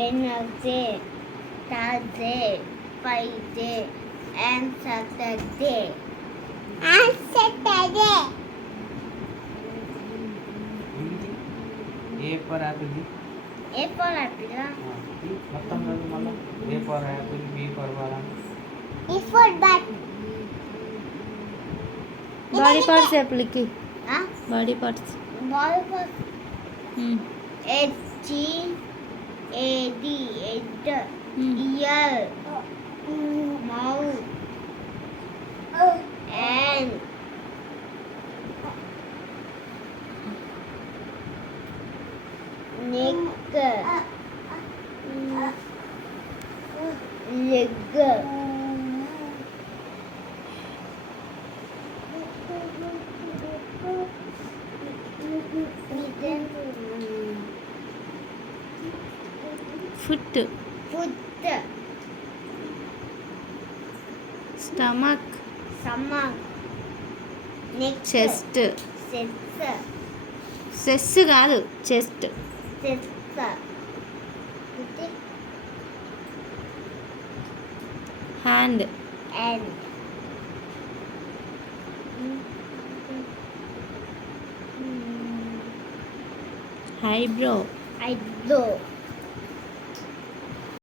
Wednesday, Thursday, Friday, and Saturday. And Saturday. A for apple. A for apple. మొత్తం చదువు మళ్ళా. A for apple, B for banana. E for bat. Body parts చెప్పలికి Huh? Body parts Ball for H G A D head, ear, mouth, and neck, leg. Foot Foot, stomach stomach, neck, chest chest, cess కాదు chest hand and eyebrow eyebrow,